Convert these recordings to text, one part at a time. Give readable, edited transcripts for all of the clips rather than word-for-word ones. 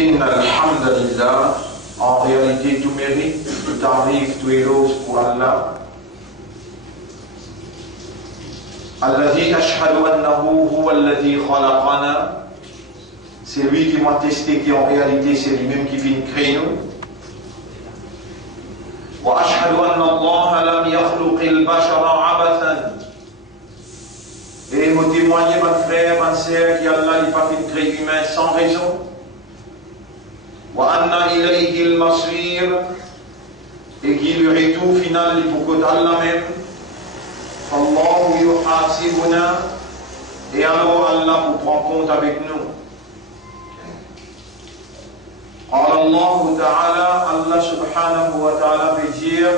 Inna alhamdulillah, en réalité tout mérite, tout arrive, tout éloge pour Allah. Alladhi ashhadu annahu huwa alladhi khalaqana, c'est lui qui m'a testé, qui en réalité c'est lui-même qui vient créer nous. Wa ashhadu anna Allah lam yakhluq al-bashara abathan, et me témoigner, mon frère, ma sœur, qu'Allah n'a pas fait créer l'humain sans raison. Wa anna ilayhi al-masir, et qu'il le retour final est pour que Allah même. Allah yuhasibuna, et alors Allah vous prend compte avec nous. Allah Ta'ala, Allah subhanahu wa ta'ala veut dire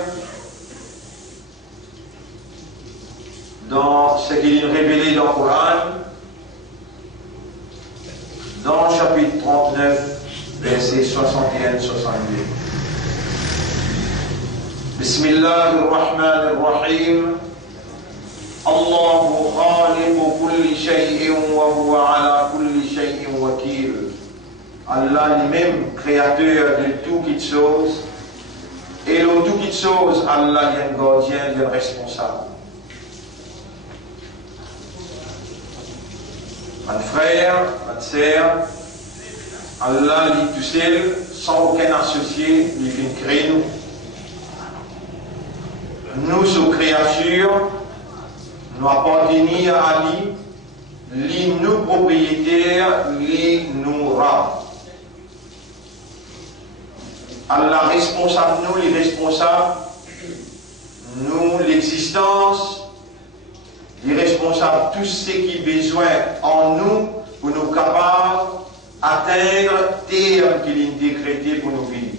dans ce qu'il est révélé dans le Coran, dans le chapitre 39, versets 61-62. Bismillahirrahmanirrahim. Allahu khaliqu kulli shay'in wa huwa ala kulli shay'in wakil. Allah lui-même, créateur de tout qui chose, et le tout qui chose, Allah est un gardien, un responsable. Mon frère, ma sœur, Allah lui tout seul, sans aucun associé, lui vient créer nous. Nous, sous créatures, nous appartenons à lui nous propriétaires, lui nous rats. Allah responsable, nous les responsables, nous l'existence, les responsables, tout ce qui est besoin en nous pour nous capables d'atteindre le terme qu'il est décrété pour nous vivre.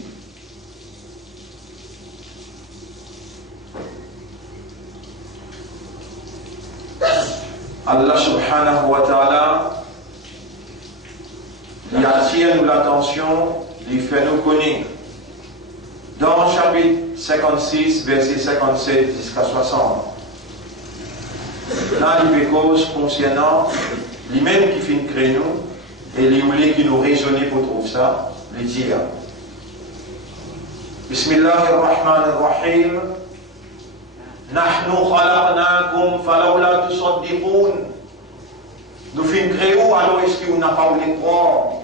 Allah subhanahu wa ta'ala il attire nous l'attention, il fait nous connaître. Dans le chapitre 56, verset 57 jusqu'à 60, là, il fait cause concernant lui-même qui fait une créer nous, et les oulés qui nous raisonnent pour trouver ça, les dire. Bismillahirrahmanirrahim. Nahnu khalaqnakum falawla tusaddiqun. Nous fin créer alors est-ce que vous n'avez pas voulu croire?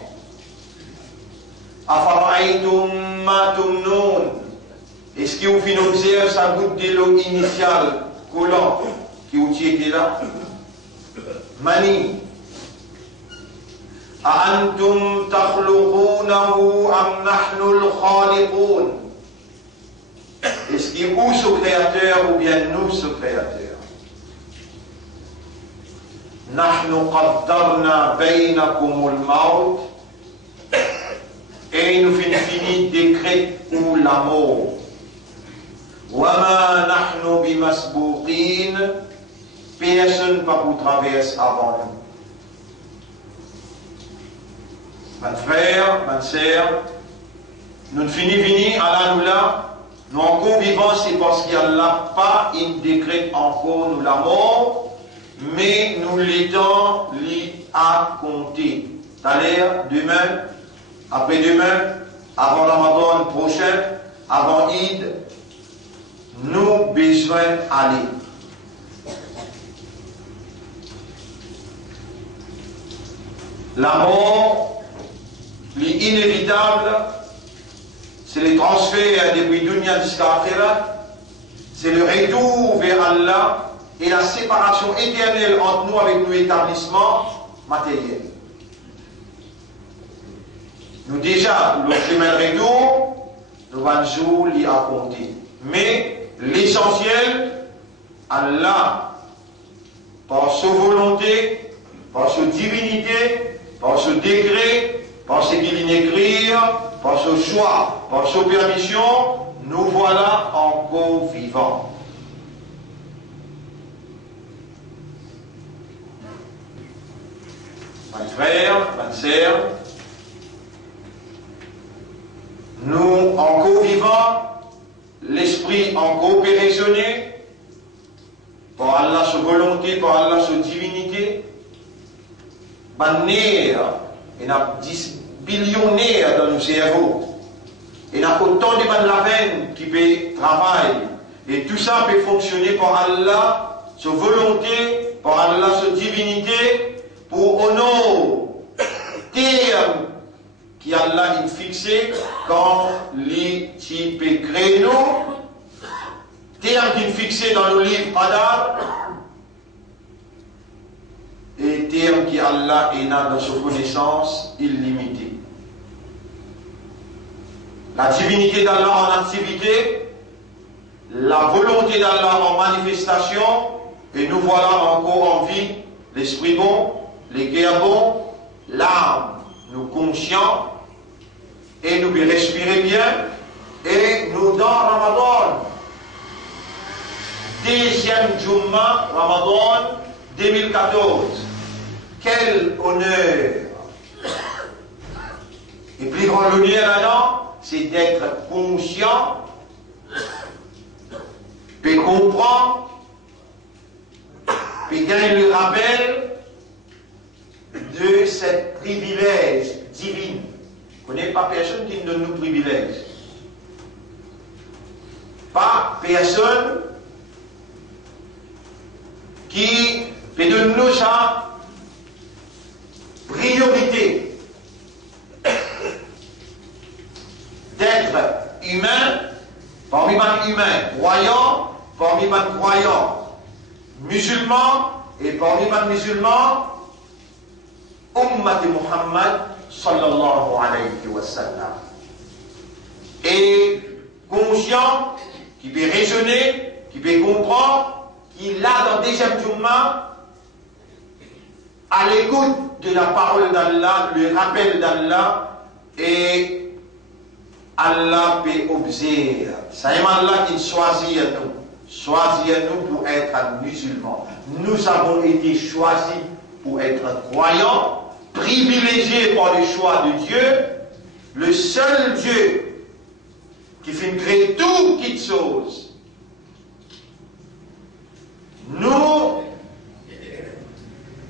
Afara'aytum ma tumnun. Est-ce que vous fin observez sa goutte de l'eau initiale, collant, qui vous était là? Mani. Antum takhluqunahu am nahnu al-khaliqun. Est-ce qu'il vous ce créateur ou bien nous ce créateur? Nahnu qaddarna baynakum al-maut, et nous fini décret ou la mort. Wa ma nahnu bimasbouqin, personne pas pour traverser avant nous. Mon frère, ma sœur, nous finissons à la nous là. Nous encore vivants, c'est parce qu'il n'y a pas un décret encore nous la mort, mais nous l'étant à compter. C'est-à-dire demain, après-demain, avant Ramadan prochain, avant Eid, nous besoin d'aller. La mort, l'inévitable, c'est le transfert depuis Dunya jusqu'à Akhirat, c'est le retour vers Allah et la séparation éternelle entre nous avec nos établissements matériels. Nous déjà, le chemin de retour, nous allons jour l'y raconter. Mais l'essentiel, Allah, par sa volonté, par sa divinité, par ce décret, par ce qu'il écrit, par ce choix, par sa permission, nous voilà encore vivants. Mes frères, mes sœurs, nous encore vivants, l'esprit encore pérétionné, par Allah sa volonté, par Allah sa divinité, banir et n'a billionnaire dans nos cerveaux. Et il y a autant de veines qui peuvent travailler. Et tout ça peut fonctionner par Allah, sa volonté, par Allah, sa divinité, pour honorer termes qui Allah a fixé quand les types créneaux, termes qui sont fixés dans le livre Qadar, et termes qui Allah est là dans sa connaissance illimitée. La divinité d'Allah en activité, la volonté d'Allah en manifestation, et nous voilà encore en vie, l'esprit bon, les cœurs bons, l'âme, nous conscients, et nous respirer bien, et nous dans Ramadan, deuxième Jumma, Ramadan 2014. Quel honneur! Et plus grand honneur là-dedans, c'est d'être conscient, puis comprendre, puis gagner le rappel de ce privilège divin. On n'est pas personne qui nous donne nos privilèges. Pas personne qui peut donner nous sa priorité d'être humain parmi les humains, croyant parmi les croyants, musulmans et parmi les musulmans, Ummat Muhammad sallallahu alayhi wa sallam. Et conscient, qui peut raisonner, qui peut comprendre, qui l'a dans deuxième Jumma, à l'écoute de la parole d'Allah, le rappel d'Allah, et Allah peut observer. C'est Allah qui choisit nous pour être musulmans. Nous avons été choisis pour être croyants, privilégiés par le choix de Dieu, le seul Dieu qui fait créer toutes les choses. Nous,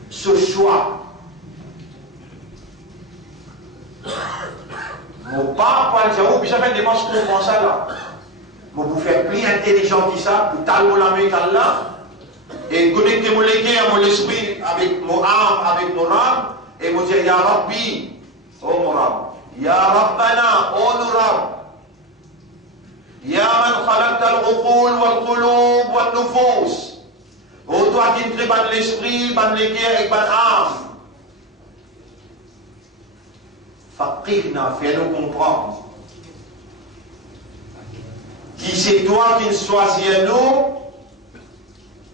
ce choix, mon pas pour dire, oh, puis ça fait des manches pour ça là. Moi, vous faire plus intelligent que ça, pour talmer la main d'Allah, et connecter mon cœur, mon esprit avec mon âme, avec mon âme, et me dire, Ya Rabbi, oh mon âme, Ya Rabbana, oh nos âmes, Ya man khalaqta al-uqul wal-qulub wal-nufus, oh toi qui me crée ban l'esprit, ban le cœur et ban âme. Faqihna, fais-nous comprendre. Qui c'est toi qui nous choisis nous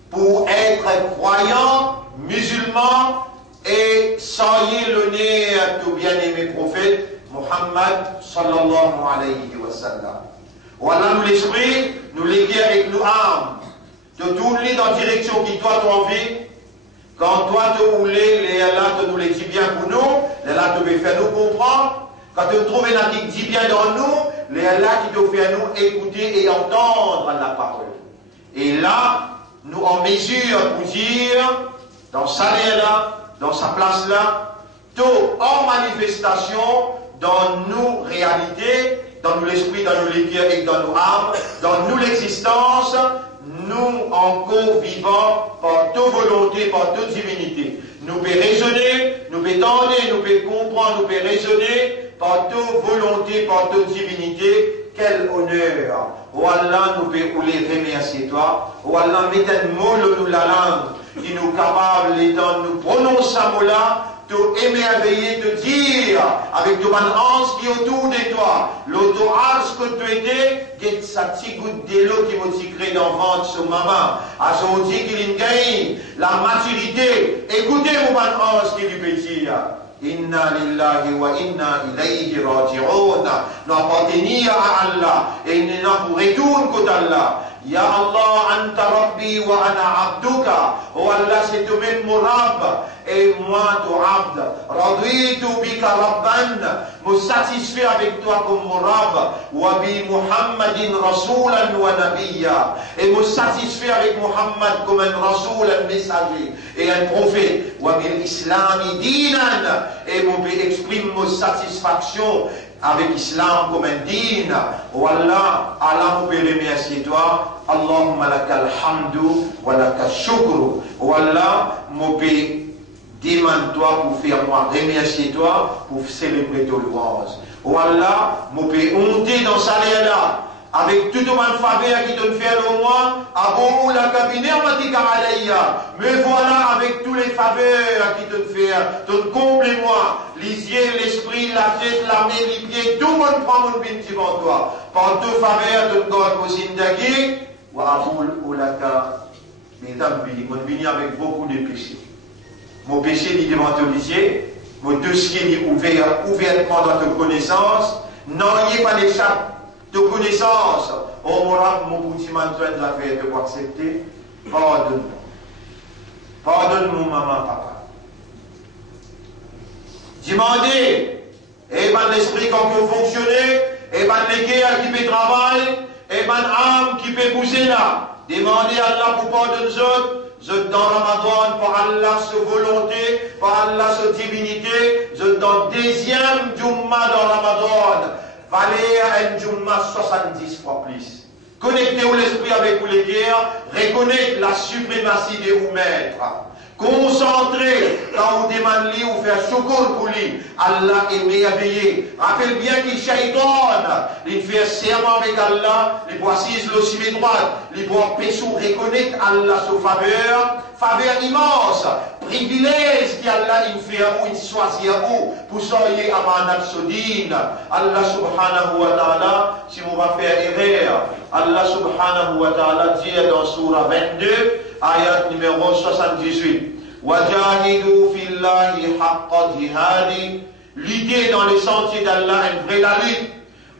pour être croyants, musulmans et saluer le nez à tout bien-aimé prophète Muhammad sallallahu alayhi wa sallam. Voilà nous l'esprit, nous l'éguer avec nous âmes, de tourner dans la direction qui toi t'as envie. Quand toi te voulais, les Allah te nous les dit bien pour nous, les Allah te veut faire nous comprendre. Quand tu trouves là qui dit bien dans nous, les Allah qui te fait nous écouter et entendre la parole. Et là, nous en mesure pour dire, dans sa là, dans sa place là, tout en manifestation, dans nos réalités, dans nous l'esprit, dans nous les cœurs et dans nos âmes, dans nous l'existence, nous encore vivants par toute volonté, par toute divinité. Nous pouvons raisonner, nous pouvons tendre, nous pouvons comprendre, nous pouvons raisonner par toute volonté, par toute divinité. Quel honneur! Oh Allah, nous pouvons les remercier toi. Oh Allah, mettez un mot nous la langue qui nous capable d'étendre, nous prononcer ce mot-là, te émerveiller, te dire avec ton ange qui est autour de toi, l'autorage que tu étais, que sa petite goutte de l'eau qui m'a tiré dans le ventre sur maman, à son dit qu'il gagne la maturité. Écoutez mon ange qui lui peut dire. Inna lillahi wa inna ilayhi raji'un. Nous appartenons à Allah et nous nous retournons contre Allah. Ya Allah, anta rabbi wa ana abduka. Oh Allah, c'est toi-même mon Rabb et moi ton abd. Raditu bika rabban. Me satisfait avec toi comme mon Rabb. Wa bi Muhammadin rasulan wa nabiyya. Et me satisfait avec Muhammad comme un rasoul, un messager et un prophète. Wa bil islami dinan. Et me exprime ma satisfaction avec l'islam comme un din. Oh Allah, Allah nous peut remercier toi. Allahumma lakal hamdu wa lakal shukru. Oh Allah, nous peut demander toi pour faire moi remercier toi, pour célébrer ton louange. Oh Allah, nous peut monter dans sa là avec tout le monde faveur qui te fait le moi, avant la cabinet matika alayya. Me voilà avec tous les faveurs qui te fait, te comble moi, les yeux, l'esprit, la tête, la main, les pieds, tout le monde prend mon bin devant toi. Par deux faveurs, te garde au zindagi, wa aboul ulaka, mes amis, mon bin avec beaucoup de péchés. Mon péché dit devant ton lycée, mon dossier dit ouvertement dans ta connaissance, non, il n'y a pas d'échappe. De connaissance, oh mon petit mantoine a fait de accepter, pardonne-moi. Pardonne-moi, maman, papa. Demandez, et ben l'esprit qu'on peut fonctionner, et ben les guerres qui peut travailler, et ben l'âme qui peut bouger là. Demandez à Allah pour pardonner nous dans Ramadan, par Allah sa volonté, par Allah sa divinité, nous dans deuxième Jumma dans Ramadan. Valez un Jumma 70 fois plus. Connectez-vous l'esprit avec vous les guerres, reconnaissez la suprématie de vous maîtres. Concentrez quand vous demandez ou faire secours pour lui. Allah est merveilleux. Rappelle bien qu'il shaitan, il fait serment avec Allah, il doit assise le civet droit, il doit pécho reconnaître Allah sous faveur immense, privilège qu'Allah il fait à vous, il choisit à vous, pour soyez amanat sodine. Allah subhanahu wa ta'ala, si vous va faire erreur, Allah subhanahu wa ta'ala dit dans surah 22, ayat numéro 78, Wajahidu fillahi haqqa jihadi, l'idée dans les sentiers d'Allah, un vrai la lutte,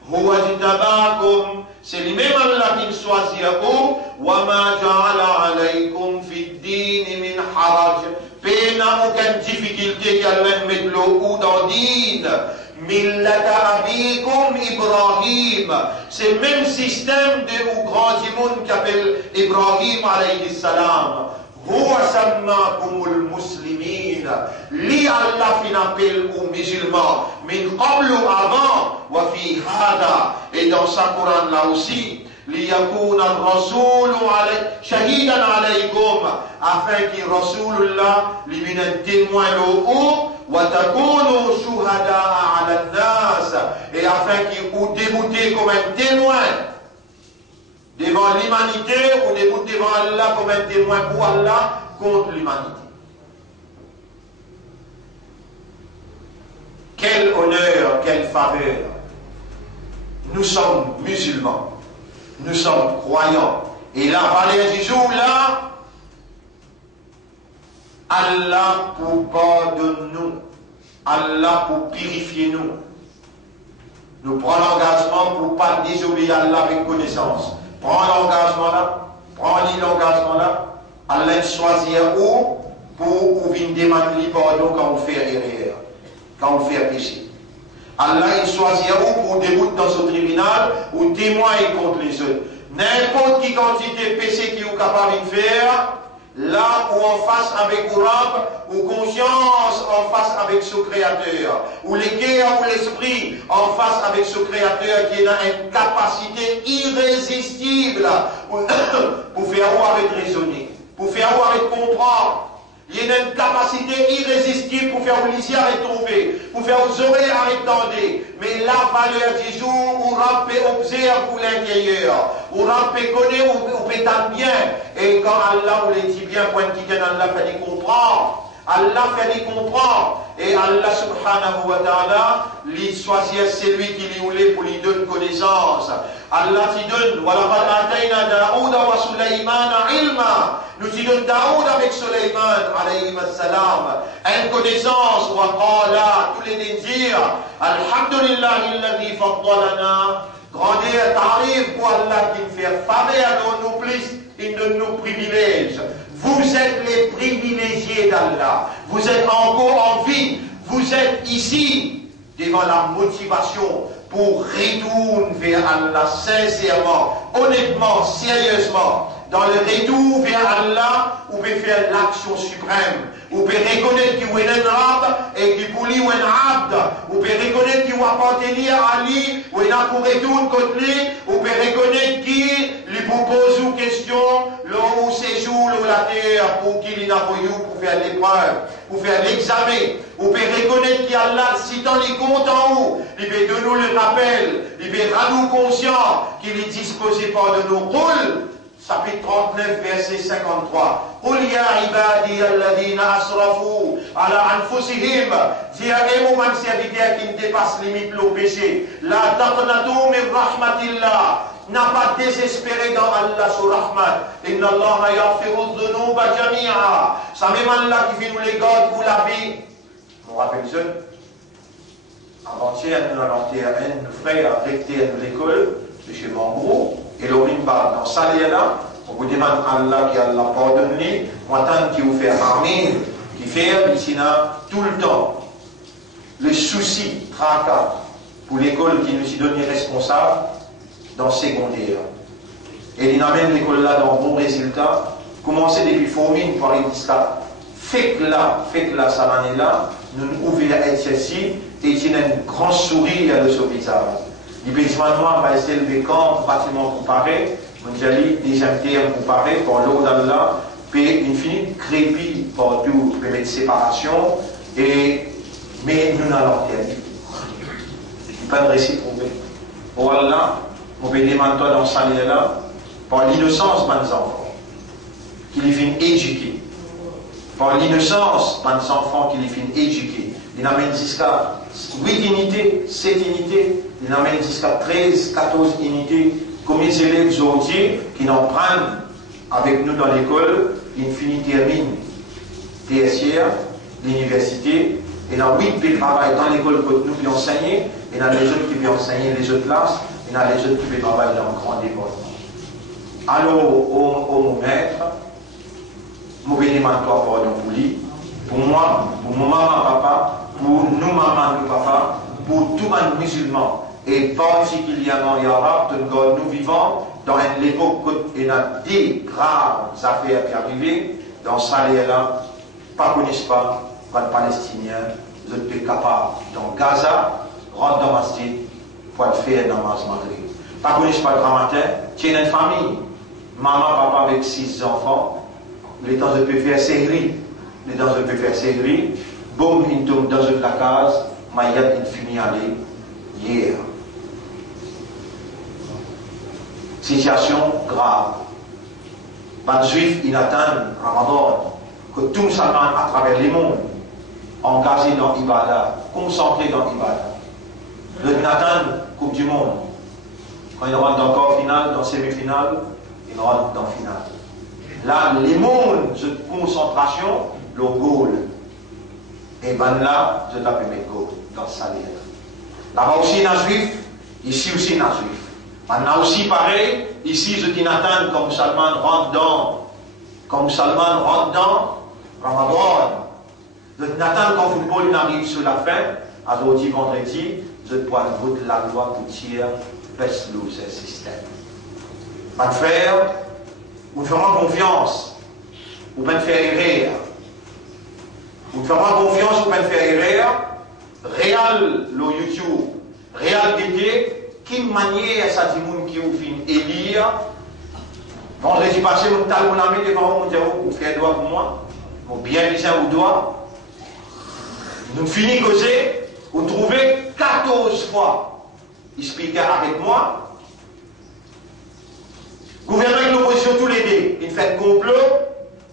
Huwa jitabakum, c'est lui-même Allah qui choisit à vous, wa ma ja'ala alaykum fi din min haraj, n'a aucune difficulté qu'Allah mette le ou dans din. Millata abikum Ibrahim, c'est le même système de grand monde qui appelle Ibrahim alayhi salam. Huwa sammakumul muslimin, li Allah fin appelle aux musulmans, min qablu avant, wa fi hada, et dans sa Coran là aussi, ليكون الرسول شهيدا عليكم, afin que Rasulullah lui vienne un témoin le haut, وتكونوا شهداء على الناس, et afin qu'il vous déboutez comme un témoin devant l'humanité ou déboutez devant Allah comme un témoin pour Allah contre l'humanité. Quel honneur, quelle faveur. Nous sommes musulmans. Nous sommes croyants. Et la valeur du jour là, Allah pour pardonner nous, Allah pour purifier nous. Nous prenons l'engagement pour ne pas désobéir à Allah avec connaissance. Prends l'engagement là, prends l'engagement là, Allah choisit où pour vous venir demander pardon quand vous faites erreur, quand vous faites péché. Allah il choisit où pour débouter dans ce tribunal ou témoigner contre les autres. N'importe qui quantité de péché qui est capable de faire, là où en face avec Rabb, ou conscience en face avec ce Créateur, ou les guerres ou l'esprit en face avec ce Créateur qui est dans une capacité irrésistible pour faire ou avec raisonner, pour faire ou avec comprendre. Il y a une capacité irrésistible pour faire vous lisier et trouver, pour faire vous oreilles et entendre. Mais la valeur du jour, où Rabb peut observer pour l'intérieur, où Rabb peut connaître, où peut être bien. Et quand Allah vous le dit bien, quand Allah fait comprendre, Allah fait comprendre. Et Allah subhanahu wa ta'ala, lui choisit celui qui lui voulait pour lui donner connaissance. Allah t'y donne, وَلَقَدْ آتَيْنَا دَاوُدَ وَسُلَيْمَانَ عِلْمًا. Nous t'y donne Daoud avec Sulayman, alayhi salam, une connaissance, وَقَالَا, tous les dire, Alhamdulillah, alladhi faddalana, grandeur t'arrive pour Allah qui me fait faveur dans nos plus, il de nos privilèges. Vous êtes les privilégiés d'Allah. Vous êtes encore en vie. Vous êtes ici devant la motivation pour retourner vers Allah sincèrement, honnêtement, sérieusement. Dans le retour vers Allah, vous pouvez faire l'action suprême. Vous pouvez reconnaître que vous êtes un rab et que pour lui vous êtes un abd. Vous pouvez reconnaître que vous appartenez à lui, vous êtes pour retourner contre lui. Vous pouvez reconnaître qu'il lui propose une question, l'eau séjour, l'eau la terre, pour qu'il n'a pas eu pour faire l'épreuve, pour faire l'examen. Vous pouvez reconnaître qu'Allah, si dans les comptes en haut, il peut de nous le rappel, il peut rendre nous conscient qu'il est disposé par de nos rôles. Chapitre 39, verset 53. قل يا عبادي الذين أسرفوا على أنفسهم. Dis à eux, mon serviteur qui ne dépasse limite le péché. La taqnatu min rahmatillah. N'a pas désespéré dans Allah sur rahmat. Inna Allah yaghfiru dhunuba jami'a. Ça même Allah qui fait nous les gardes pour la vie. Je me rappelle jeune. Avant-hier, nous allons dire un frère arrêté à l'école de chez Mangro. Et l'Olimba, dans ça là, on vous demande Allah qui Allah pardonne, moi tant qu'il vous fait amin, qui fait ici tout le temps, le souci, tracas, pour l'école qui nous y donne les responsables dans le secondaire. Et il amène l'école là dans bons résultats, commencez depuis Formine par Indisca, faites là, ça l'année là, nous ouvrons à être ici, et il y a un grand sourire de ce visage. Le bâtiment noir va essayer de camp, bâtiment comparé, on dit deuxième terme comparé, pour l'eau d'Allah, puis une finie crépit partout, pour mettre séparation, et, mais nous n'allons pas dire. Il n'y a pas de réciproque. Pour Allah, on peut demander toi dans sa là, par l'innocence de nos enfants, qu'il les finissent éduquer. Par l'innocence de nos enfants, qu'il les finissent éduquer. Il amène jusqu'à 8 unités, 7 unités, il amène jusqu'à 13, 14 unités. Comme les élèves aujourd'hui qui n'en prennent avec nous dans l'école, ils finissent terminent tertiaire, l'université, et dans 8 qui travaillent dans l'école que nous qui enseignons, et dans les autres qui peuvent enseigner les autres classes, et dans les autres qui peuvent travailler dans le grand département. Alors, au maître, je vais demander pardon pour lui, pour moi, pour mon maman, papa, pour nous, maman, nous, papa, pour tous les musulmans, et particulièrement les arabes, nous vivons dans une époque où il y a des graves affaires qui arrivent, dans ce là pas connaissent pas, les Palestiniens, vous êtes capables, dans Gaza, rentre dans le masjid, pour faire dans le maghrib. Pas connaissent pas le grand matin, tiens une famille, maman, papa avec 6 enfants, les temps de faire série, les temps de faire série, boum, il tombe dans une case, Mayat, il finit à aller hier. Situation grave. Les Juifs, ils attendent Ramadan, que tout musulman à travers le monde, engagé dans l'Ibada, concentré dans l'Ibada. Ils attendent Coupe du Monde. Quand ils rentrent dans le corps final, dans la semi-finale, ils rentrent dans le final. Là, les mondes de concentration, le goal. Et ben là, je t'appelle mes goals dans le salaire. Là-bas aussi, il y a un juif, ici aussi, il y a un juif. Maintenant aussi, pareil, ici, je t'attends comme Salman rentre dans Ramadan. Je t'attends quand le football arrive sur la fin, à aujourd'hui, vendredi, je te prends la loi pour tirer, baisse le système. Mes frères, vous ferez confiance, vous pouvez faire erreur. Vous ferez confiance, vous pouvez faire erreur. Réal, le YouTube, réal DD, quelle manière ça dit moun qui vous fin élire. Vendredi passé, mon tal mon ami devant moi, vous faites droit pour moi, mon bien bien au doigt. Nous finissons causer, vous trouvez 14 fois, expliquer avec moi. Gouvernement de l'opposition tous les deux, il fait complot.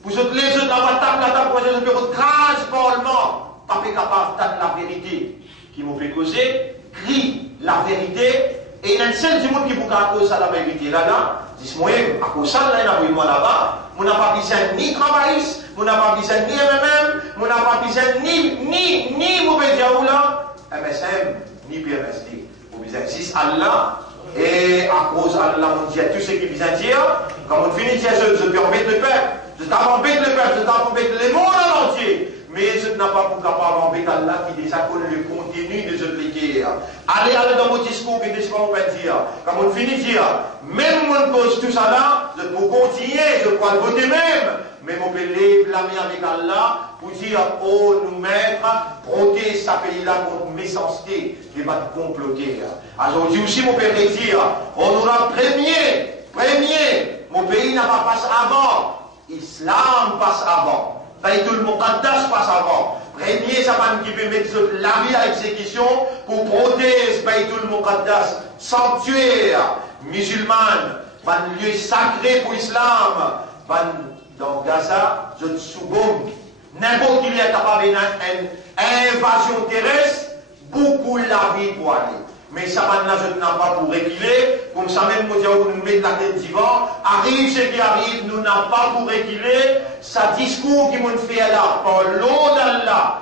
Vous êtes les autres dans la table, pour les autres, grâce parlement, pas capable de la vérité qui m'ont fait causer, crie la vérité. Et il y a un seul du monde qui vous a causé la vérité là-bas. Dis-moi, à cause de ça, il y a un là-bas. On n'a pas besoin ni travailliste, on n'a pas besoin ni MMM, on n'a pas besoin ni mauvais diaoula, MSM, ni PMSD. Vous besoin juste Allah, Et à cause d'Allah, on dit à tout ce qui vient dire, quand on finit de dire, je peux embêter le peuple, je t'embête le peuple, je t'embête le monde en entier. Mais je n'ai pas pour capable d'embêter Allah qui déjà connaît le contenu de ce péché. Allez dans mon discours, et qu'est-ce qu'on peut dire? Quand on finit de dire, même mon cause tout ça là, je peux continuer, je peux le voter même. Mais on peut les blâmer avec Allah pour dire, oh, nous maîtres, protéger ce pays-là contre méchanceté qui va comploter. Alors, je dis aussi, mon père, dire, on aura premier, mon pays n'a pas passé avant, Islam passe avant. Baytul Muqaddas passe avant. Premier, ça va qui peut mettre la vie à exécution pour protéger Baytul Muqaddas, sanctuaire musulman, un lieu sacré pour l'islam. Dans Gaza, je souboum. N'importe qui est capable d'une invasion terrestre, beaucoup la vie pour aller. Mais ça maintenant, je n'ai pas pour reculer. Comme ça même, nous mettons la tête divan. Arrive ce qui arrive, nous n'avons pas pour reculer. Ça discours qui m'ont fait là, par l'eau d'Allah.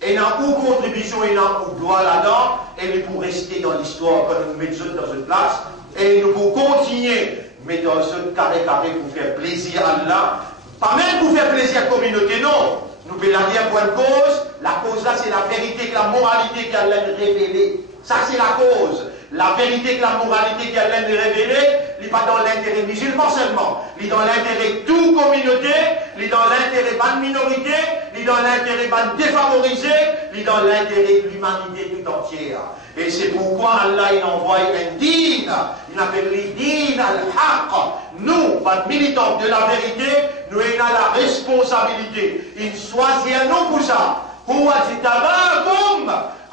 Et n'a aucune contribution, et n'a aucun droit là-dedans. Et nous pour rester dans l'histoire, quand nous mettons dans une place. Et nous pour continuer, mais dans ce carré pour faire plaisir à Allah. Pas même pour faire plaisir à la communauté, non. Nous pouvons la dire pour une cause. La cause là, c'est la vérité, la moralité qu'Allah a révélée. Ça, c'est la cause. La vérité, que la moralité qu'Allah a révélée, il n'est pas dans l'intérêt musulman seulement. Il est dans l'intérêt de toute communauté, il est dans l'intérêt de minorité, il est dans l'intérêt de défavorisé, il est dans l'intérêt de l'humanité tout entière. Et c'est pourquoi Allah il envoie un din, il appelle le din al-haq. Nous, militants de la vérité, nous avons la responsabilité. Il choisit à nous pour ça.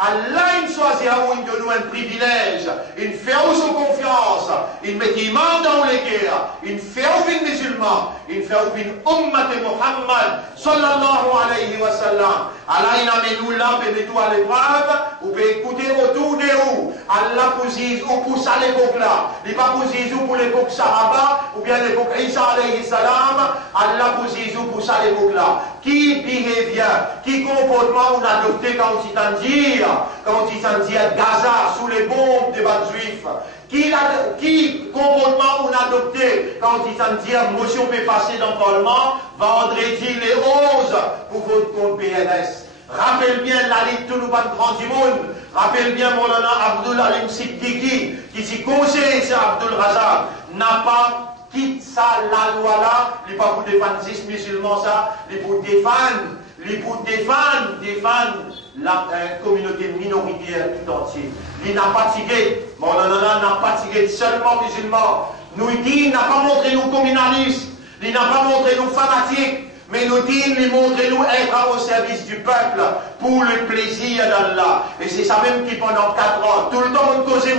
Allah il choisit à nous de nous un privilège. Il fait aussi confiance. Il met iman dans les guerres. Il fait aussi musulman. Il fait aussi ummat Muhammad sallallahu alayhi wa sallam. Allah il a mis nous là, et tout à l'épreuve. Vous pouvez écouter autour de vous. Allah pousse ou pousse à l'époque là. Il pas pousse ou pour l'époque Sahaba ou bien l'époque Isa alayhi salam. Allah pousse ou pousse à l'époque là. Qui behavior, qui comportement on a adopté quand il s'en dit à Gaza sous les bombes des bas juifs? Qui comportement on a adopté quand il s'en dit à motion peut passer dans le Parlement vendredi les 11 pour votre compte PNS? Rappelle bien la Ligue Toulouban Grand du Monde. Rappelle bien mon Abdul Alim Siddiqui qui s'y conseille, c'est Abdul Razak, n'a pas quitte ça, la loi là, il n'est pas pour défendre les musulmans ça, il est pour défendre la communauté minoritaire tout entière. Il n'a pas tiré, mon n'a pas tiré seulement musulmans. Nous dit, il n'a pas montré nous communalistes, il n'a pas montré nous fanatiques, mais nous dit, il montre nous être au service du peuple pour le plaisir d'Allah. Et c'est ça même qui pendant 4 ans, tout le temps on causait,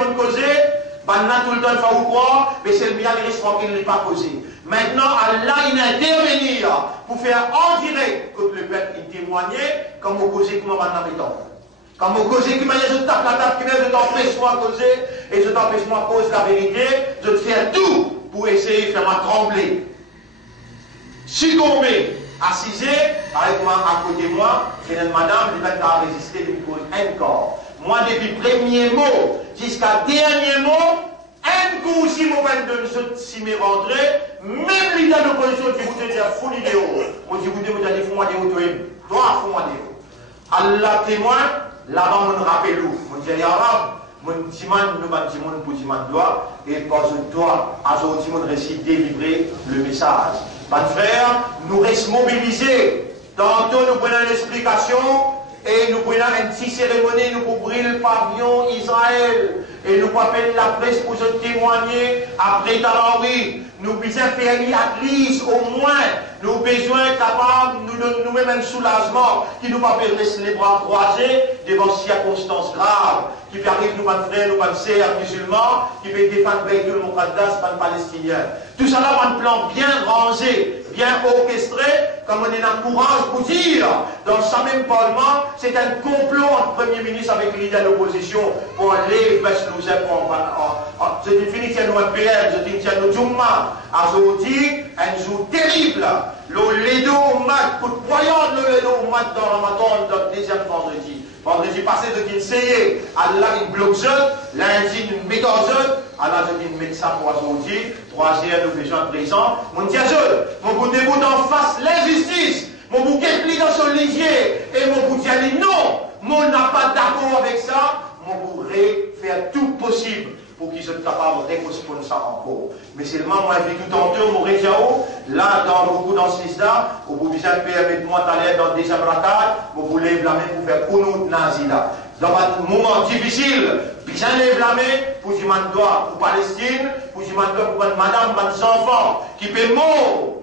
maintenant tout le temps il faut croire, mais c'est le bien les risques qu'il n'est pas causé. Maintenant Allah il intervenir pour faire en direct que le peuple il témoignait, comme on causait comment maintenant mettons. Comme on causait qui manière je tape la table, qui vient de t'empêcher moi causer, et je t'empêche moi cause la vérité, je te fais tout pour essayer de faire ma trembler. Succomber, assisé, avec moi à côté de moi, c'est une madame qui va résister d'une cause encore. Moi, depuis le premier mot jusqu'à dernier mot, un coup si mon 22 si me rentrer, même l'idée de l'opposition qui vous dit fou l'idéo. On dit vous dites, fous-moi des hauts, toi, fous-moi des hauts. Allah témoin, là-bas, on rappelle où. On dit, arabe, mon timan, nous bâtimons pour timan doigt, et par ce doigt, à ce timon récit délivrer le message. Mes frères, nous restons mobilisés. Tantôt, nous prenons l'explication. Et nous prenons une petite cérémonie, nous pour brûler le pavillon Israël. Et nous appelons la presse pour se témoigner après Tarawi. Nous besoin faire une église au moins. Nous avons besoin capable, nous même un soulagement qui nous permet de laisser les bras croisés devant circonstances graves. Qui peut arriver nous pas frères, nous pas sœurs musulmans, qui peut défendre Baytul Muqaddas par les Palestiniens. Tout ça là, un plan bien rangé, bien orchestré, comme on est dans le courage pour dire, dans ce même parlement, c'est un complot entre Premier ministre avec l'idée de l'opposition pour aller vers nous je définis nous un PM, je définis nous Jumma, aujourd'hui, un jour terrible. Le ledo au mat, pour voyant le ledo au mat dans Ramadan, dans le deuxième vendredi. Vendredi passé, de Kinseye, Allah il bloque lundi une méthode, Allah je dis médecin pour aujourd'hui, troisième nous besoin présent. Mon Dieu, mon bout de bout en face l'injustice, mon bouquet pli dans son lisier, et mon bout dit non, mon n'a pas d'accord avec ça, mon pourrait faire tout possible pour qu'ils soient capables de respondre ça encore. Mais seulement, moi, je vis tout en deux, mon région, là, dans beaucoup d'enseignements, vous pouvez permettre-moi d'aller dans des abracades, vous voulez blâmer pour faire pour nous, nazi là. Dans un moment difficile, bien les blâmer pour dire pour Palestine, pour dire pour madame, mes enfants, qui peut mourir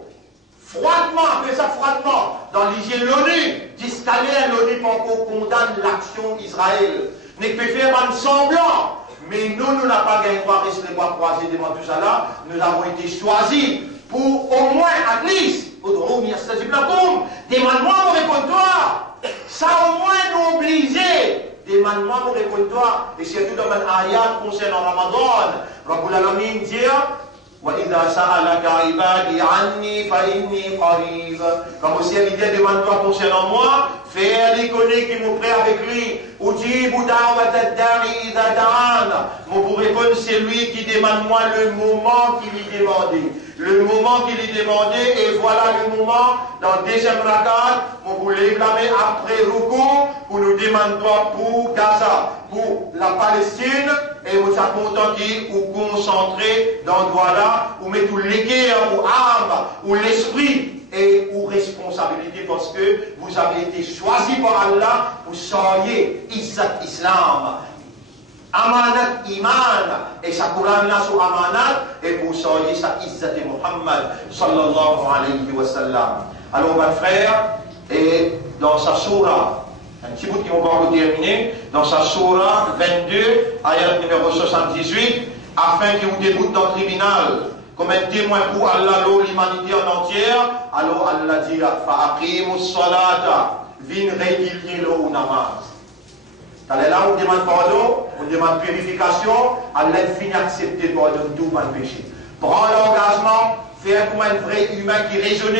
froidement, après ça froidement, dans l'hygiène de l'ONU, discaler l'ONU pour qu'on condamne l'action d'Israël. N'est que faire un semblant. Mais nous n'avons pas gagné droit à rester les bras croisés devant tout ça là. Nous avons été choisis pour au moins, à least, demande-moi mon répontoire. Ça au moins nous obliger. Demande-moi mon répontoire. Et surtout dans un ayat concernant Ramadan, Rabbul Alamin dit وَإِذَا سَأَلَكَ عِبَادِي عَنِّي فَإِنِّي قَرِيبٌ. Comme aussi il dit demande-toi concernant moi, fais les connaître qui m'ont prêt avec lui. Ujibu da'wata da'i idha da'ana. Mon pour répondre, c'est lui qui demande moi le moment qu'il lui demandait. Le moment qu'il lui demandait, et voilà le moment, dans le deuxième rakat, on voulait blâmer après Ruku, pour nous demander pour Gaza, pour la Palestine, et vous êtes content qu'il vous concentrez dans le droit là, vous mettez tout l'équerre, ou âme, ou l'esprit, et ou responsabilité, parce que vous avez été choisi par Allah pour soyez Islam. Amanat iman, et sa Coran là sur amanat, et pour soyez sa izzat Muhammad sallallahu alayhi wa sallam. Alors mon frère, et dans sa surah, un petit bout qui va encore terminer, dans sa surah 22, ayat numéro 78, afin qu'il vous déboute dans le tribunal, comme un témoin pour Allah, l'humanité en entière, alors Allah dit, fa'aqimus salata, vin régulier l'eau namaz. Là, on demande pardon, on demande purification, Allah finit accepter pardon tout mal péché. Prends l'engagement, faire comme un vrai humain qui raisonne,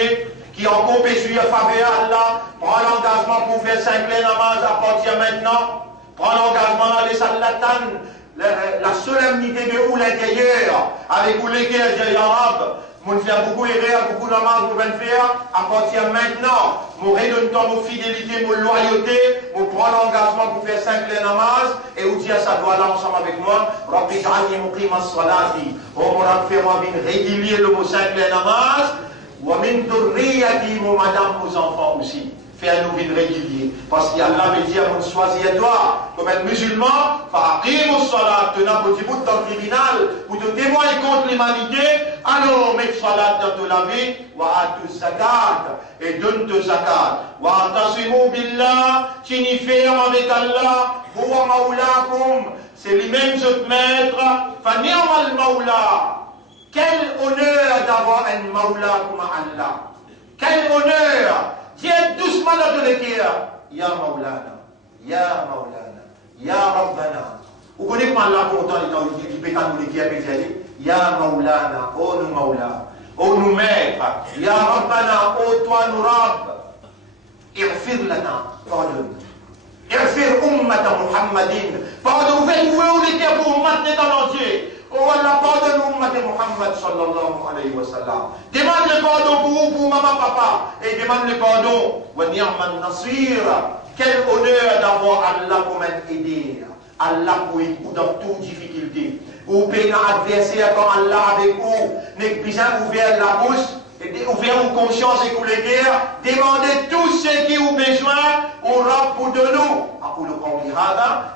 qui en compétit à faveur Allah. Prends l'engagement pour faire 5 namaz à partir de maintenant. Prends l'engagement dans les salatan, la solennité de où l'intérieur, avec où les guerres arabes. Mon faire beaucoup erreurs, beaucoup de namaz pour faire, à partir de maintenant, mon redonnement, mon fidélité, mon loyauté, mon prend l'engagement pour faire 5 namaz, et vous dire ça doit là ensemble avec moi, Rabbi Ja'alni muqima as-salati, oh mon Rabbi, fais-moi régulier le mot 5 namaz, ou min durriyati, mon madame, aux enfants aussi. Fais-nous une régulier. Parce qu'Allah me dit à mon choisir toi, comme un musulman, fa'aqim as-salat, tenant petit bout dans le tribunal, pour te témoigner contre l'humanité, alors mets salat dans ta vie, wa atu zakat, et donne te zakat. Wa atasimu billah, tini ferme avec Allah, huwa maulakum, c'est lui-même votre maître, fa ni'mal maula. Quel honneur d'avoir un maula comme Allah. Quel honneur. Dis doucement dans le cœur. Ya Maulana, Ya Maulana, Ya Rabbana. Vous connaissez comment Allah content qui peut nous l'écrire avec lui? Ya Maulana, oh nous Maula, oh nous maître. Ya Rabbana, oh toi nous Rabb. Irfir lana, pardonne. Irfir ummata Muhammadin. Pardonne, vous l'écrire pour maintenant dans l'entier. Oh Allah, pardonne l'ummat de Muhammad sallallahu alayhi wa sallam. Demande le pardon pour vous, pour maman, papa. Et demande le pardon. Wa ni'man nasir. Quel honneur d'avoir Allah comme un aider. Allah pour vous dans toute difficulté. Ou peine adversaire comme Allah avec vous. N'est que bien ouvert la bouche. Ouvert vos consciences et pour les guerres. Demandez tout ce qui ont besoin au Rabb pour de nous.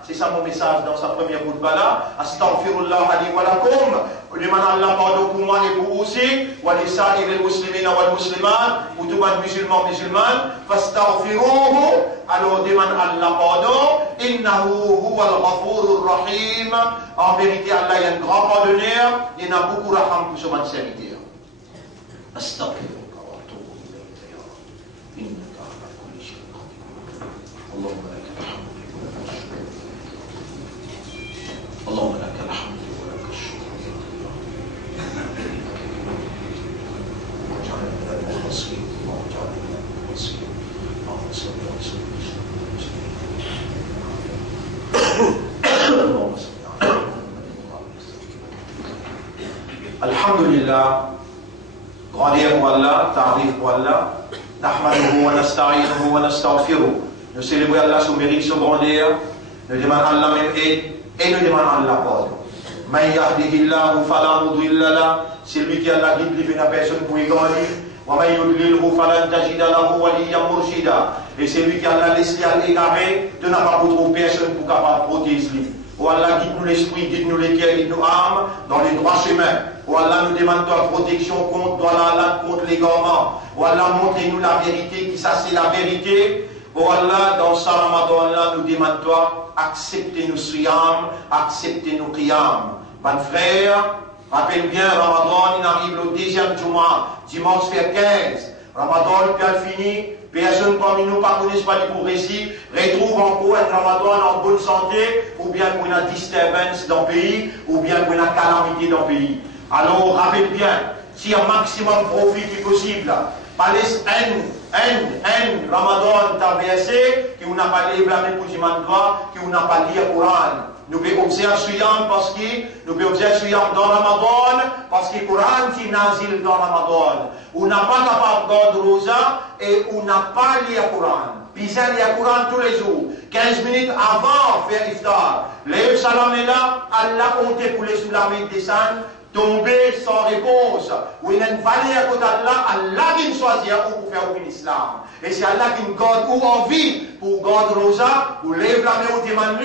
C'est ça mon message dans sa première khutbah là. Astaghfirullah li wa lakum. Demande Allah pardon pour moi et pour vous aussi. Wa li sa'iril muslimina wal muslimat. Pour tout le musulman musulman. Fastaghfiruhu. Alors demande Allah pardon. Innahu huwal ghafurur rahim. En vérité Allah est un grand pardonneur. Il y en a beaucoup raham pour ce man serviteur. Astaghfirullah wa atubu ilayk ya Rabb. Innaka ala kulli shay'in qadir. Allahumma اللهم لك الحمد ولك الشكر واجعلنا من المخلصين واجعلنا من المخلصين اللهم صل وسلم اللهم صل على محمد وعلى اله وصحبه Alhamdulillah, grandir pour Allah, tarif pour Allah, nahmaduhu wa nasta'inuhu wa nastaghfiruh. Nous célébrons Allah sous mérite, sous grandeur, nous demandons Allah même aide et nous demandons Allah pardon. Man yahdihillahu fala mudilla lahu, c'est lui qui a la guide, il n'y a personne pour y grandir. Wa man yudlilhu falan tajida lahu waliyyan murshida, et c'est lui qui a la laissé à l'égaré, de n'a pas pour trouver personne pour capable protéger lui. Oh Allah, guide-nous l'esprit, guide-nous les cœurs, guide-nous âmes dans les droits chemins. Oh Allah, nous demande ta protection contre la contre l'égarement. Oh Allah, montrez-nous la vérité, qui ça c'est la vérité. Oh Allah, dans ce Ramadan là, nous demandons toi, acceptez nos siyam, acceptez nos qiyam. Mon frère, rappelle bien, Ramadan, il arrive le deuxième dimanche fait 15. Ramadan, bien fini. Personne parmi nous ne connaît pas l'hypocrisie, retrouve encore un Ramadan en bonne santé, ou bien pour une disturbance dans le pays, ou bien pour une calamité dans le pays. Alors, rappelle bien, si un maximum de profit est possible, pas laisse un Ramadan traversé, qui n'a pas lié la même pour qui n'a pas lié le Coran. Nous pouvons observer Suyam parce que nous pouvons observer Suyam dans Ramadan, parce que le Coran qui nazil dans Ramadan. On n'a pas capable de garder Rosa et on n'a pas lié le Coran. Puis ça, il y a le Coran tous les jours. 15 minutes avant de faire iftar. Les salam est là, Allah compté pour les soulamer descendre, tomber sans réponse. Ou il y a une vallée à côté d'Allah, Allah qui choisit pour faire un islam. Et c'est Allah qui nous garde ou envie pour garder Rosa, ou lève la main ou demande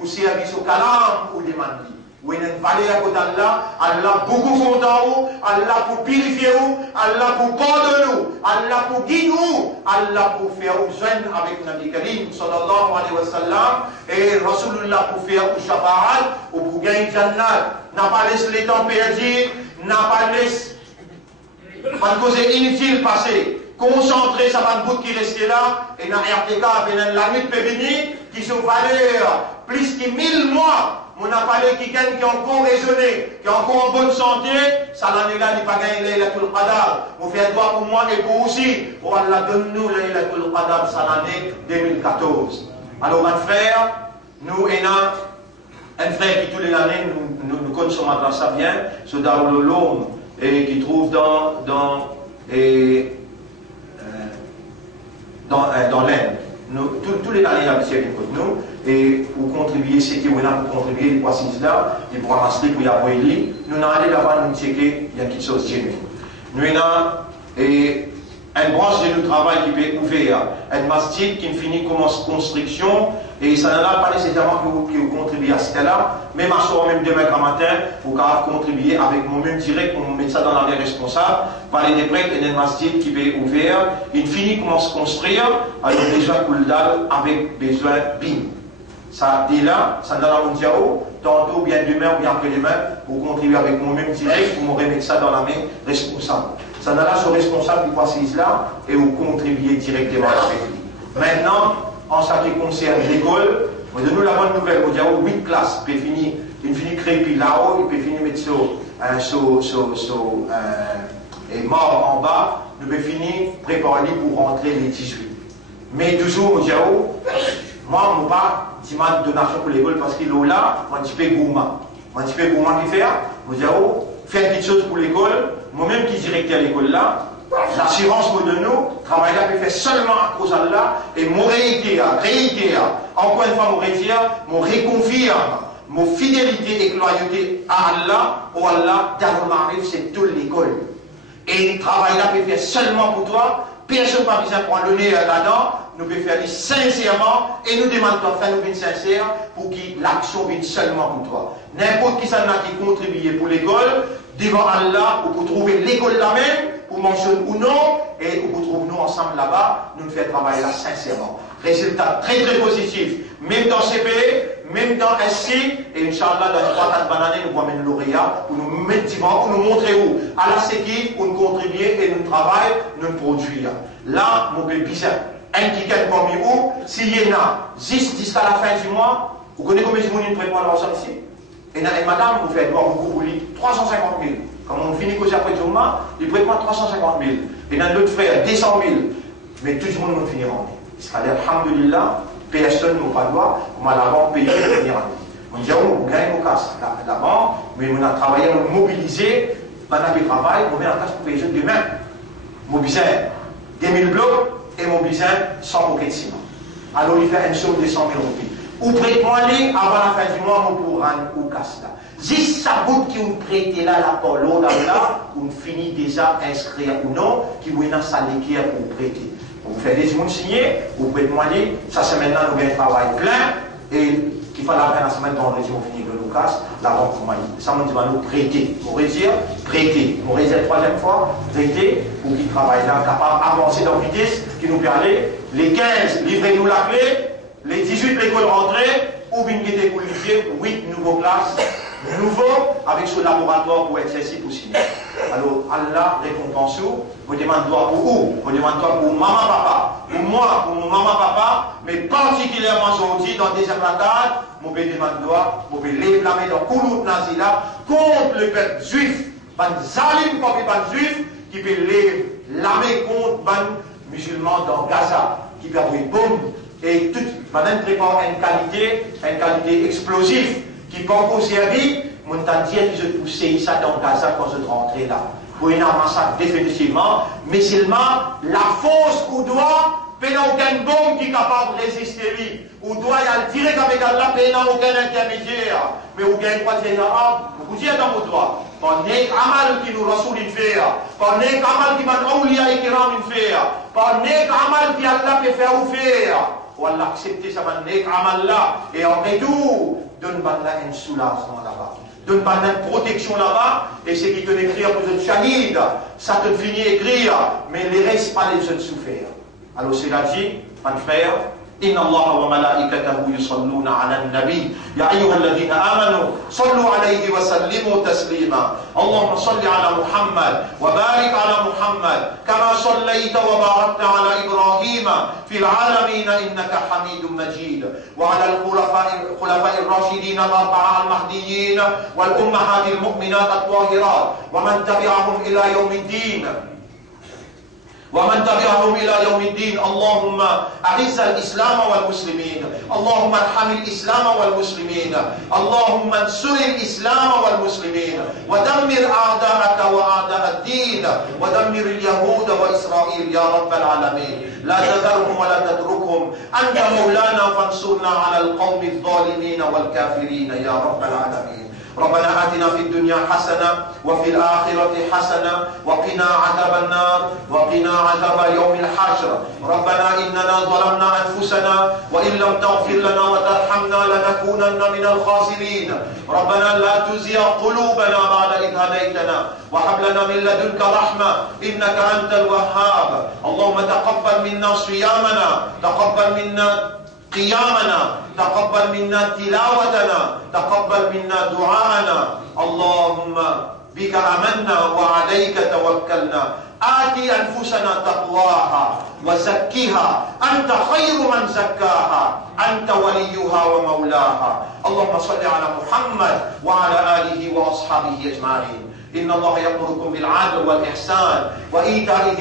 ou service au calam ou demande. Ou il y a une vallée à côté d'Allah, Allah beaucoup content, Allah pour purifier, Allah pour pardonner, Allah pour guider, Allah pour faire un jeûne avec Nabi Karim sallallahu alayhi wa sallam, et Rasulullah pour faire un shafa'at, ou pour gagner Jannat. N'a pas laissé les temps perdus, n'a pas laissé pas de cause inutile passer. Concentrer ça va bout qui restait là, et dans RTK, avec la nuit pévénie, qui sont valeur plus que 1000 mois. On a parlé qui gagne, qui est encore raisonné, qui est encore en bonne santé, ça l'année-là, il n'est pas gagné Laylatul Qadar. On fait droit pour moi et pour aussi. Oh Allah, donne-nous Laylatul Qadar, ça l'année 2014. Alors, mon frère, nous, un frère qui, tous les années, nous connaissons maintenant ça bien, ce Darul Uloum, et qui trouve dans l'Inde. Tous les années, il y a des nous, et pour contribuer, c'est qui on a pour contribuer, les poissons là, et pour ramasser, pour y avoir nous n'allons allé là-bas, nous checker, il y a quelque chose de génial. Nous avons une branche de notre travail qui peut être ouverte, un masjid qui finit comme construction, et ça n'a pas nécessairement que vous contribuez à ce là, même à soir, même demain matin, vous pouvez contribuer avec moi-même direct, on met ça dans la vie responsable, parler des prêtres et d'un masjid qui peut être ouvert, il finit comment se construire, avec besoin Kouldal, avec besoin BIM. Ça, dès là, ça dans la mondiao, tantôt, bien demain ou bien après-demain, pour contribuer avec moi-même direct, pour me remettre ça dans la main responsable. Ça n'a là ce responsable du passé là et vous contribuez directement avec lui. Maintenant, en ce qui concerne l'école, vous donnez la bonne nouvelle, vous avez 8 classes, il peut finir crépi là-haut, il peut finir mettre et mort en bas, nous peut finir préparer pour rentrer les 18. Mais toujours, vous dites, moi, je ne pas demander donation pour l'école parce qu'il est là, moi, je suis gourmand. Moi, je suis gourmand qui fait, vous dites, faire quelque chose pour l'école, moi-même qui directeur à l'école là, l'assurance me donne nous, travail là peut faire seulement à cause de là, et mon réitère, encore une fois, mon réitère, mon réconfirme, mon fidélité et loyauté à Allah, oh Allah, Darul Ma'arif, c'est toute l'école. Et le travail là peut faire seulement pour toi, personne n'a besoin de prendre le nez là-dedans, nous pouvons faire sincèrement, et nous demandons de faire nous sincère pour que l'action vienne seulement pour toi. N'importe qui ça n'a qui contribué pour l'école, devant Allah, ou pour trouver l'école là-même, pour mentionner ou non, et pour trouver nous ensemble là-bas, nous faisons travail là sincèrement. Résultat très très positif, même dans CPE, même dans SC, et Inch'Allah, dans 3-4 années, nous allons mettre lauréat pour nous mettre devant, pour nous montrer où, à la sécu, pour nous contribuer et nous travailler, nous produire. Là, mon bébé bizarre, un qui gagne parmi vous, s'il y en a, jusqu'à la fin du mois, vous connaissez combien de monde nous prépare l'argent ici? Et madame, vous faites droit, vous voulez 350 000. Comme on finit cause après du mois, il prépare 350 000. Et dans d'autres frères, 200 000. Mais tout le monde va finir en vie. C'est-à-dire, alhamdoulilah, personne n'a pas le droit, on va l'avant payer pour venir en vie. On dit, on gagne nos casses là-bas, mais on a travaillé, on a mobilisé on a fait travail, on met en place pour payer demain. Mon besoin 2000 blocs et mon besoin 100 poquets de ciment. Alors il fait une somme de 100 000 roupies. Ou prête-moi avant la fin du mois, mon pour rendre ou casse là. Juste sa bout qui vous prêtez là, la polo, là, on finit déjà inscrire ou non, qui vous est dans sa liquide pour vous prêter. Vous faites des gens signés, vous prêtez-moi ça c'est maintenant nous avons un travail plein, et qu'il faut la fin de la semaine dans le régime fini de Lucas, la banque pour moi. Ça me dit, nous prêter. On va dire, prêter. On va dire la troisième fois, prêter, pour qu'il travaille là, capable d'avancer dans la vitesse, qui nous permet, les 15, livrez-nous la clé, les 18 l'école rentrée, ou bien qui était pour 8 nouveaux classes, nouveaux, avec ce laboratoire pour exercer pour signer. Alors, Allah récompense vous, vous demandez pour où? Vous demandez pour maman, papa, pour moi, pour mon maman, papa, mais particulièrement aujourd'hui, dans le deuxième rakat, je vous demande, vous pouvez lever la main dans le couloir nazi là, contre le peuple juif, ban zalim comme les ban juifs, qui peut lever la main contre les musulmans dans Gaza, qui peut avoir une bombe, et tout, maintenant prépare une qualité explosive, qui peut encore servir, on t'a dit que je poussais ça dans Gaza quand je rentrais là. Pour une massacre définitivement, mais seulement la force ou doit, il n'y a aucune bombe qui est capable de résister. Ou doit y aller direct avec Allah, il n'y a aucun intermédiaire. Mais ou bien quoi dire vous dites dans votre droit, par n'est amal qui nous rasoul une faire, par n'est amal qui m'a oulia et qui rend une faire, par n'est amal qui Allah peut faire ou faire. Ou Allah accepter ça, n'est amal là, et en retour, donne-moi un soulagement là-bas. Donne pas une protection là-bas, et c'est qui te l'écrire pour le shahid, ça te finit écrire, mais les restes pas les autres souffrir. Alors c'est là dit, mon frère, إن الله وملائكته يصلون على النبي يا أيها الذين آمنوا صلوا عليه وسلموا تسليما اللهم صل على محمد وبارك على محمد كما صليت وباركت على إبراهيم في العالمين إنك حميد مجيد وعلى الخلفاء الراشدين الأربعة المهديين والأمهات المؤمنات الطاهرات ومن تبعهم إلى يوم الدين ومن تبعهم إلى يوم الدين اللهم أعز الإسلام والمسلمين اللهم ارحم الإسلام والمسلمين اللهم انصر الإسلام والمسلمين ودمر أعداءك وأعداء الدين ودمر اليهود وإسرائيل يا رب العالمين لا تذرهم ولا تتركهم أنت مولانا فانصرنا على القوم الظالمين والكافرين يا رب العالمين ربنا آتنا في الدنيا حسنة وفي الآخرة حسنة وقنا عذاب النار وقنا عذاب يوم الحشر ربنا إننا ظلمنا أنفسنا وإن لم تغفر لنا وترحمنا لنكونن من الخاسرين ربنا لا تزغ قلوبنا بعد إذ هديتنا وهب لنا من لدنك رحمة إنك أنت الوهاب اللهم تقبل منا صيامنا تقبل منا قيامنا تقبل منا تلاوتنا تقبل منا دعاءنا اللهم بك آمنا وعليك توكلنا آتي أنفسنا تقواها وزكها أنت خير من زكاها أنت وليها ومولاها اللهم صل على محمد وعلى آله وأصحابه أجمعين إن الله يأمركم بالعدل والإحسان وإيتاء